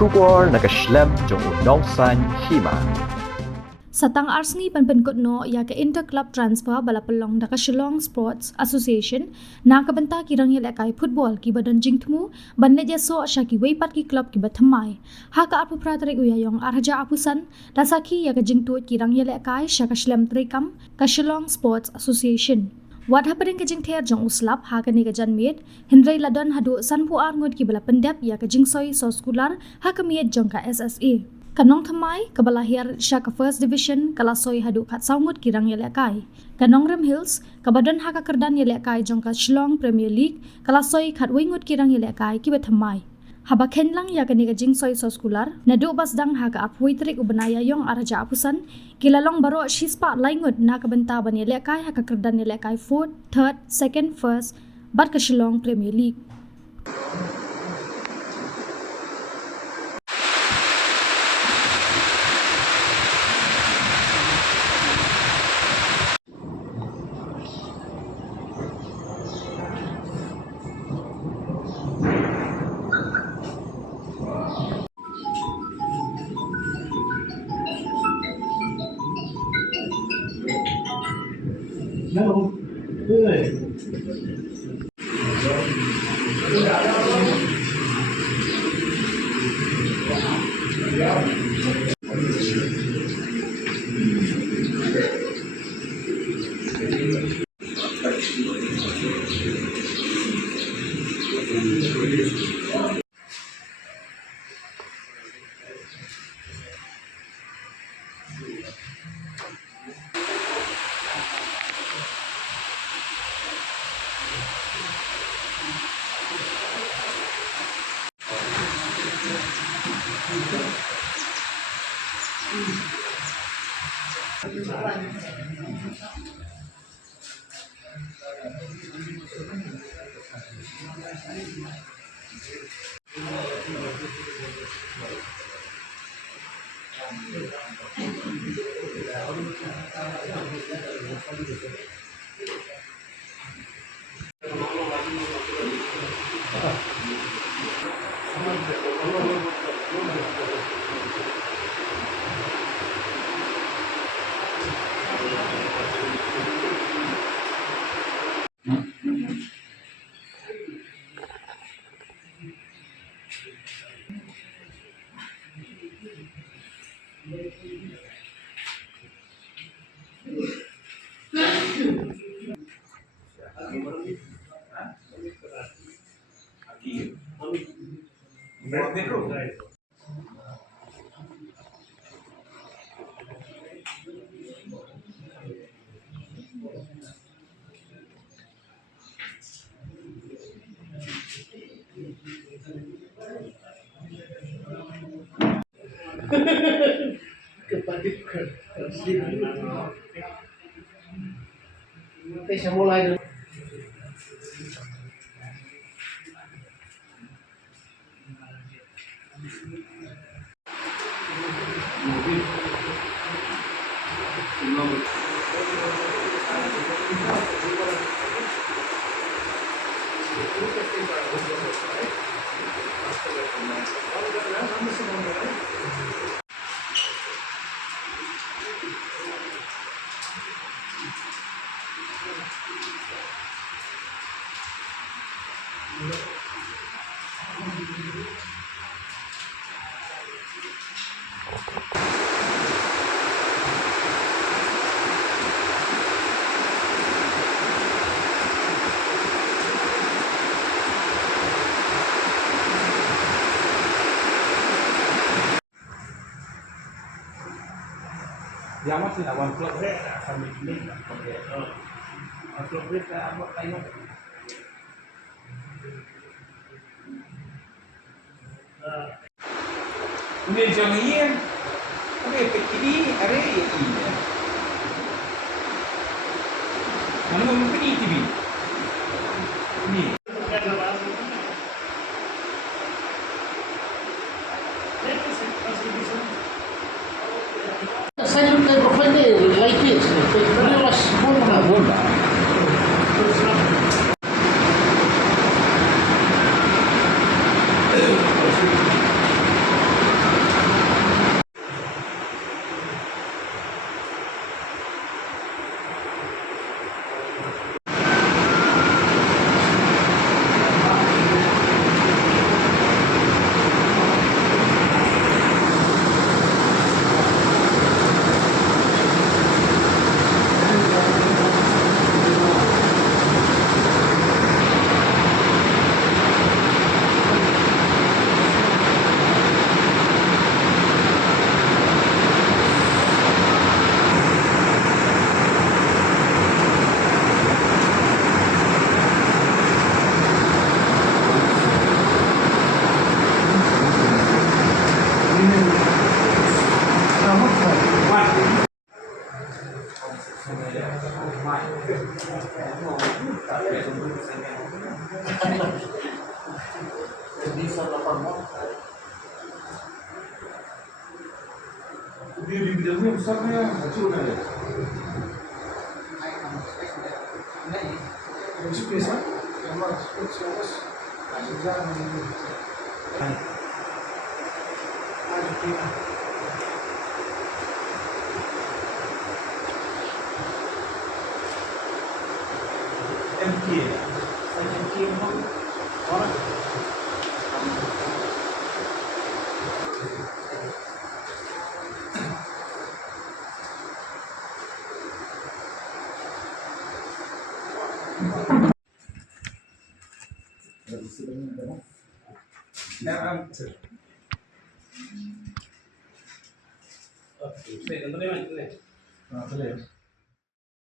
Shubor nakaslem jong unongsan Hima. Satang arsni penpenkut no ya ke interclub transfer balapalong da Shillong Sports Association na kabanta ki Rangïalehkai football ki badan jingtmu banle jeso shaki weipat ki club ki bathamai ha ka apu pratrek uyayong arja apusan da saki ya ke jingtu ki Rangïalehkai shaka shlem trekam ka Shillong Sports Association wat hapading ke jing Ther jong uslap ha ka ni ka janmiet hindrai ladon hadu sanpu arngut ki bala pendap ya ke Jingsoi so skular ha ka miet jong ka SSA Kanong thamai kabalahir siya ka first division kalasoy hadu kat saungut ki Rangïalehkai. Kanong Ram Hills kabadan ha ka Rangïalehkai jong ka Shillong Premier League kalasoy kat wingut ki Rangïalehkai ki bethamai. Haba kenlang ya kani ka Jingsoi so skular nadu basdang ha ka apwitrik ubanaya yong araja apusan kilalong baro shispa laingut na kabenta Rangïalehkai ha ka Rangïalehkai 4th, 3rd, 2nd, 1st bat ka Shillong Premier League. No. Good. Bisa mulai dulu. Dia masih nak one club rek sambil ini nak club rek. One club rek tak buat lain. Ini jangan okay, ini hari ini. Mana mungkin ini TV? Ini. Saya juga berpikir like this. Ini adalah sebuah bola. di bidangnya besarnya kecil kan ya? Itu biasa. Memang spesialis sejarah ini. Ada kita. MK ya? MK orang. Oke, saya nonton yang mana? Nah,